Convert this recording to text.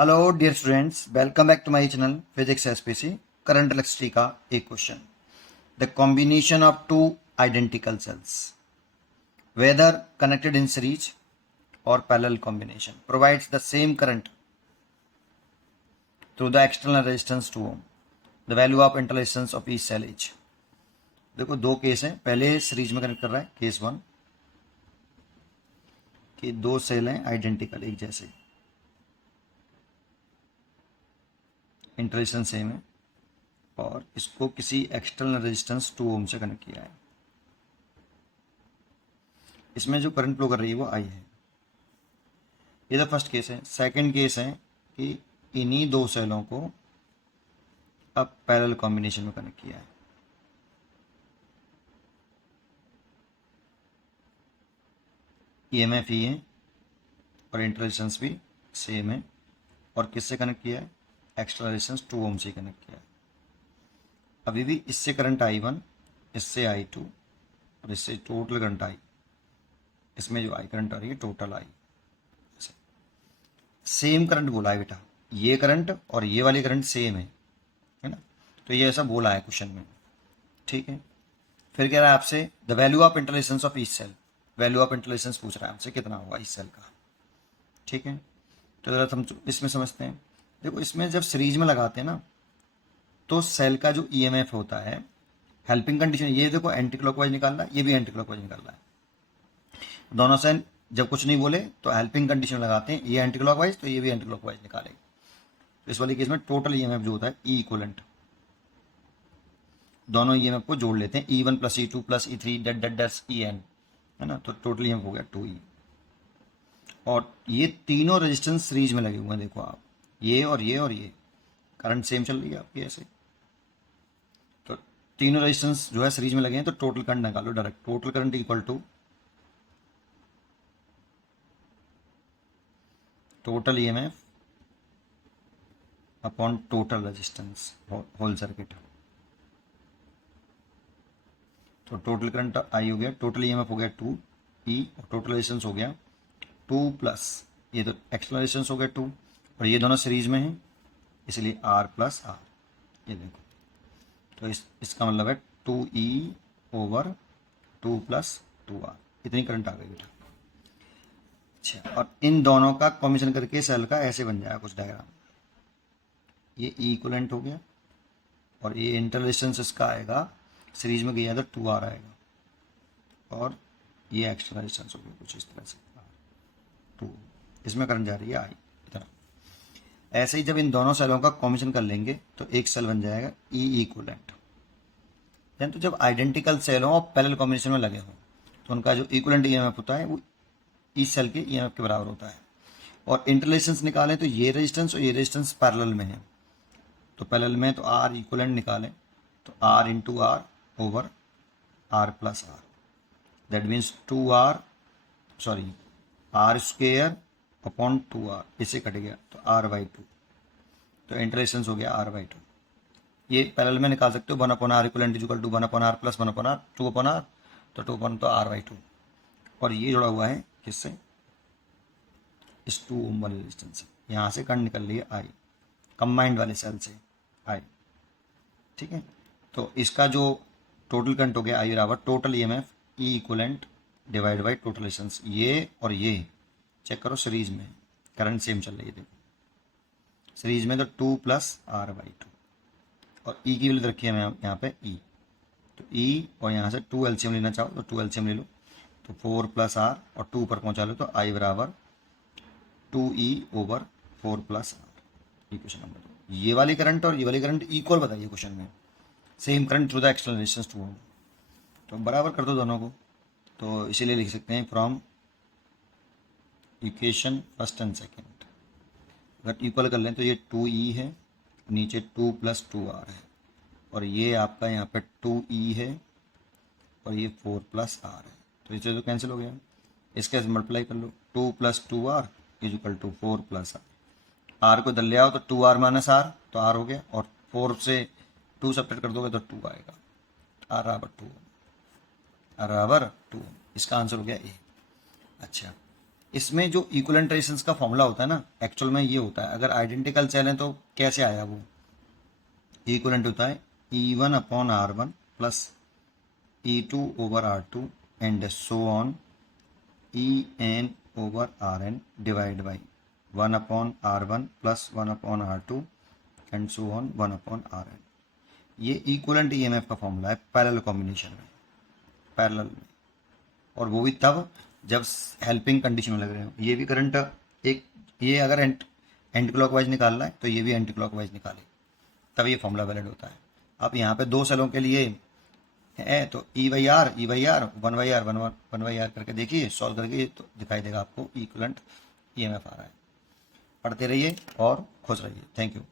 Hello dear students, welcome back to my channel physics SPC. Current electricity का एक question. The combination of two identical cells whether connected in series और parallel combination provides the same current through the external resistance 2 ohm. The value of inter resistance of each cell is. देखो दो case हैं, पहले series में connect कर रहा है case one कि दो सेल हैं आइडेंटिकल, एक जैसे, इंटर रेजिस्टेंस सेम है और इसको किसी एक्सटर्नल रेजिस्टेंस 2 ओम से कनेक्ट किया है। इसमें जो करंट फ्लो कर रही है वो आई है। ये तो फर्स्ट केस है। सेकंड केस है कि इन्हीं दो सेलों को अब पैरेलल कॉम्बिनेशन में कनेक्ट किया है। ईएमएफ ही है और इंटर रेजिस्टेंस भी सेम है और किससे कनेक्ट किया है? एक्सटर्नल रेजिस्टेंस 2 ओम से कनेक्ट किया है। अभी भी इससे करंट I1, इससे I2 और इससे टोटल करंट I। इसमें जो I करंट आ रही है टोटल I। सेम करंट बोला है बेटा, ये करंट और ये वाली करंट सेम है ना? तो ये ऐसा बोला है क्वेश्चन में, ठीक है। फिर कह रहा है आपसे the value of inter resistance of each cell. Value of inter resistance पूछ रहा है आपसे कितना होगा इस सेल का, ठीक है। तो जरा हम इसमें समझते हैं। देखो इसमें जब सीरीज में लगाते हैं ना तो सेल का जो ईएमएफ होता है, हेल्पिंग कंडीशन, ये देखो एंटी क्लॉकवाइज निकाल रहा है, ये भी एंटी क्लॉकवाइज निकाल रहा है। दोनों सेल जब कुछ नहीं बोले तो हेल्पिंग कंडीशन लगाते हैं, ये एंटी क्लॉकवाइज तो ये भी एंटी क्लॉकवाइज निकालेगा। तो इस वाली केस में टोटल ईएमएफ जो होता है ई इक्वलेंट, दोनों ईएमएफ को जोड़ लेते हैं, E1 plus E2 plus E3 dot dot dot EN, है ना? तो टोटल ईएमएफ हो गया 2E। और ये तीनों रेजिस्टेंस सीरीज में लगे हुए हैं, देखो आप, ये और ये और ये करंट सेम चल रही है आपकी ऐसे। तो तीनों रेजिस्टेंस जो है सीरीज में लगे हैं, तो टोटल करंट निकालो direct. Total current equal to total EMF upon total resistance whole circuit. तो टोटल करंट आई हो गया, टोटल ईएमएफ हो गया 2E और टोटल रेजिस्टेंस हो गया 2 प्लस ये तो एक्सटर्नल रेजिस्टेंस हो गया 2 और ये दोनों सीरीज में हैं इसलिए R प्लस R। ये देखो, तो इसका मतलब है 2E ओवर 2 प्लस 2R, इतनी करंट आ गई बेटा। अच्छा, और इन दोनों का कॉम्बिनेशन करके सेल का ऐसे बन जाएगा कुछ डायग्राम। ये E इक्वलेंट हो गया और ये इंटर रेजिस्टेंस इसका आएगा, सीरीज में गया तो 2R आएगा और ये एक्सटर्नल रेजिस्टेंस हो गया कुछ इस तरह से 2। इसमें करंट जा रही है I इतना। ऐसे ही जब इन दोनों सेलों का कॉम्बिनेशन कर लेंगे तो एक सेल बन जाएगा E इक्वलेंट। तो जब आइडेंटिकल सेल हो और पैरेलल कॉम्बिनेशन में लगे हों तो उनका जो इक्वलेंट ईएमएफ होता है वो इस सेल के ईएमएफ के बराबर होता है। और इंटर रेजिस्टेंस निकालें तो ये रेजिस्टेंस और ये रेजिस्टेंस पैरेलल में है, तो पैरेलल में तो R इक्वलेंट निकालें तो R into R over R plus R, that means 2R sorry R square upon 2R, इससे कट गया तो R/2। तो इंटर रेजिस्टेंस हो गया R/2। ये पैरेलल में निकाल सकते हो, 1/R equivalent equal to 1/R plus 1/R 2/R, तो 2 तो R/2। और ये जुड़ा हुआ है किससे? इस 2 ओम वाले रेजिस्टेंस से। यहाँ से करंट निकल रही है I, कंबाइंड वाले सेल से I, ठीक है। तो इसका जो टोटल करंट हो गया I बराबर total EMF E equivalent divide by total resistance. ये और ये चेक करो, सीरीज में करंट सेम चल रही है, देखो सीरीज में तो 2 प्लस R/2 और E की वैल्यू रखी है मैं यहाँ पे E, तो E और यहाँ से 2 एलसीएम लेना चाहो तो 2 एलसीएम ले लो, तो 4 प्लस R और 2 पर पहुँचा लो तो I बराबर 2E ओवर 4 प्लस R। ये क्वेश्चन नंबर 2। ये वाली करंट और ये वाली करंट इक्वल बताइए क्वेश्चन में, same current through the external resistance 2 ओम, तो बराबर कर दो दोनों को। तो इसीलिए लिख सकते हैं from equation first and second, अगर इक्वल कर लें तो ये 2E है, नीचे 2 प्लस 2R है और ये आपका यहाँ पे 2E है और ये 4 प्लस R है, तो इससे तो कैंसिल हो गया। इसके मल्टीप्लाई कर लो, 2 plus 2R is equal to 4 plus R को इधर ले आओ तो 2R माइनस R तो R हो गया और 4 से 2 सब्ट्रैक्ट कर दोगे तो 2 आएगा, R बराबर 2, R बराबर 2। इसका आंसर हो गया A। अच्छा, इसमें जो इक्विवेलेंट रेजिस्टेंस का फॉर्मूला होता है ना, एक्चुअल में ये होता है, अगर आइडेंटिकल सेल है तो कैसे आया वो, इक्विवेलेंट होता है E1 upon R1 plus E2 over R2 and so on En over Rn divide by 1 upon R1 plus 1 upon R2 and so on 1 upon Rn। ये इक्विवेलेंट ईएमएफ का फॉर्मूला है पैरेलल कॉम्बिनेशन में, parallel में, और वो भी तब जब हेल्पिंग कंडीशन में लग रहे हो। ये भी करंट एक, ये अगर एंटी क्लॉकवाइज निकालना है तो ये भी एंटी क्लॉकवाइज निकाले, तब ये फॉर्मूला वैलिड होता है। अब यहाँ पे दो सेलों के लिए है तो E/R 1/R करके देखिए, सॉल्व करके तो दिखाई देगा आपको इक्विवेलेंट ईएमएफ आ रहा है। पढ़ते रहिए और खुश रहिए। Thank you.